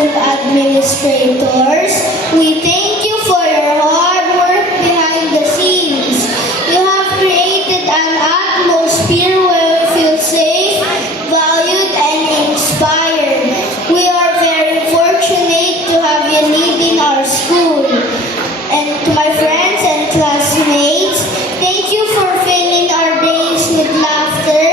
school administrators. We thank you for your hard work behind the scenes. You have created an atmosphere where we feel safe, valued, and inspired. We are very fortunate to have you leading our school. And to my friends and classmates, thank you for filling our days with laughter,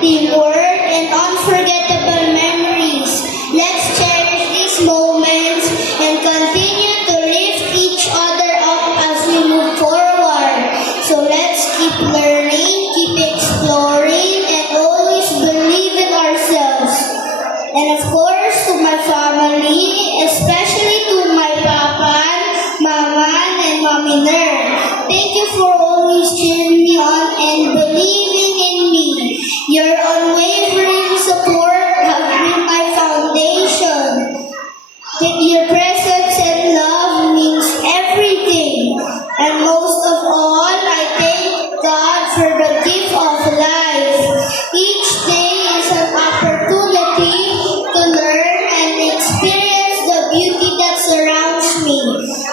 teamwork, and unforgettable memories. Let's cherish these moments and continue to lift each other up as we move forward. So let's keep learning, keep exploring, and always believe in ourselves. And of course, to my family, especially to my papa, mama, and mommy Nerd. Thank you for always cheering me on and believing in me. Your unwavering support have been my foundation. Your presence and love means everything. And most of all, I thank God for the gift of life. Each day is an opportunity to learn and experience the beauty that surrounds me.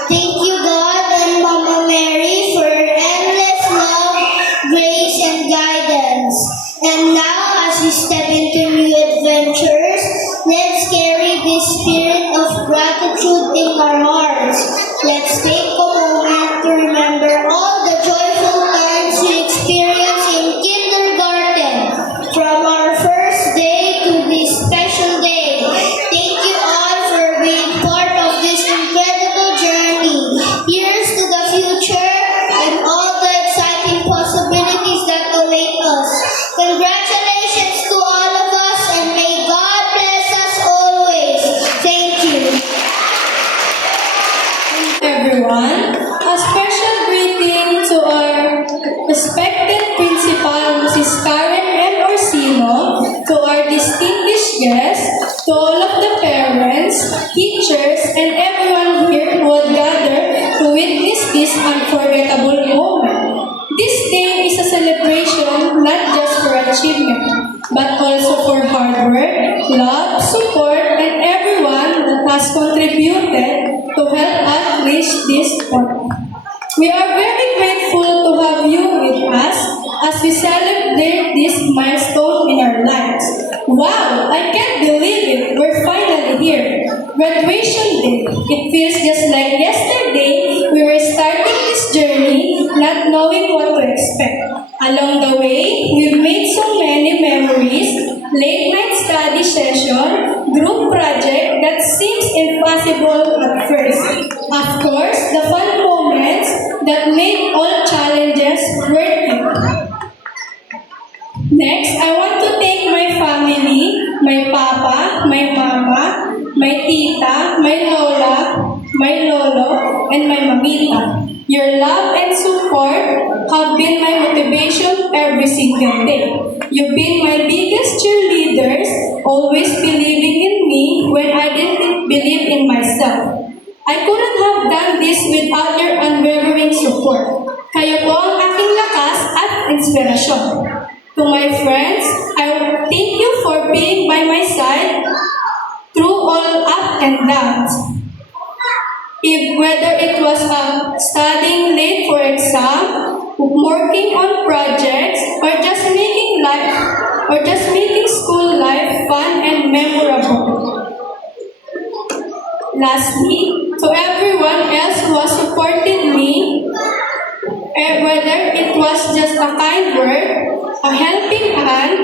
Thank you, God and Mama Mary, for your endless love, grace, and guidance. And now, as we step into new adventures, let's carry this spirit of gratitude in our hearts. Let's take a moment to remember all the joyful times we experienced in kindergarten, from our first day to this special day. Thank you all for being part of this incredible journey. Here's to the future and all the exciting possibilities that await us. Congratulations to all of us, and may God bless us always. Thank you. Everyone, a special greeting to our respected principal, Mrs. Karen M. Orsino, to our distinguished guests, to all of the parents, teachers, and everyone here who had gathered to witness this unforgettable moment. This day is a celebration not just for achievement, but also for hard work, love, support, and everyone that has contributed to help us reach this point. We are very grateful to have you with us as we celebrate this milestone in our lives. Wow, I can't believe it. We're finally here. Graduation day. It feels just like yesterday we were starting this journey not knowing what to expect. Along the way, we've made so many memories, late night study session, group project that seems impossible at first. Of course, the fun moments that made all challenges worth it. Next, I want to thank my family, my papa, my mama, my tita, my lola, my lolo, and my mamita. Your love and support have been my motivation every single day. You've been my biggest cheerleaders, always believing in me when I didn't believe in myself. I couldn't have done this without your unwavering support. Kayo po ang aking lakas at inspirasyon. To my friends, I thank you for being by my side through all up and downs. Whether it was studying late for exam, working on projects, or just making school life fun and memorable. Lastly, to everyone else who has supported me, whether it was just a kind word, a helping hand,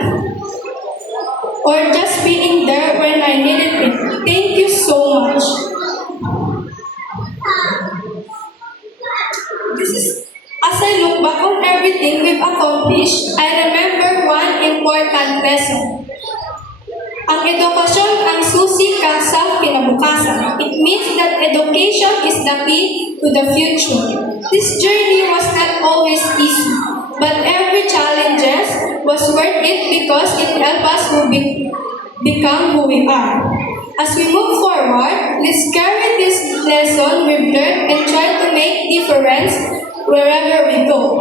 or just being there when I needed it. Thank you so much. As I look back on everything we've accomplished, I remember one important lesson. Ang edukasyon ang susi sa kinabukasan. It means that education is the key to the future. This journey was not always easy, but every challenges was worth it because it helped us to become who we are. As we move forward, let's carry this lesson we've learned and try to make difference wherever we go.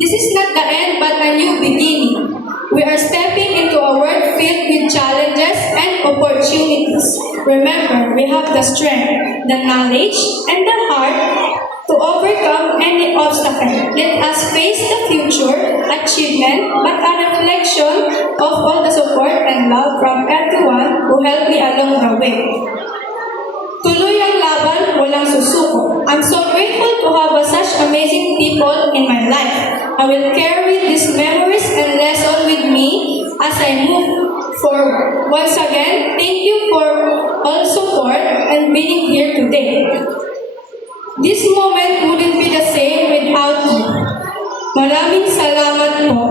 This is not the end but a new beginning. We are stepping into a world filled with challenges and opportunities. Remember, we have the strength, the knowledge, and the heart to overcome any obstacle. Let us face the future achievement, but a reflection of all the support and love from everyone who helped me along the way. Tuloy ang laban, walang susuko. I'm so grateful to have such amazing people in my life. I will carry these memories and lessons with me as I move forward. Once again, thank you for all support and being here today. This moment wouldn't be the same without you. Maraming salamat po.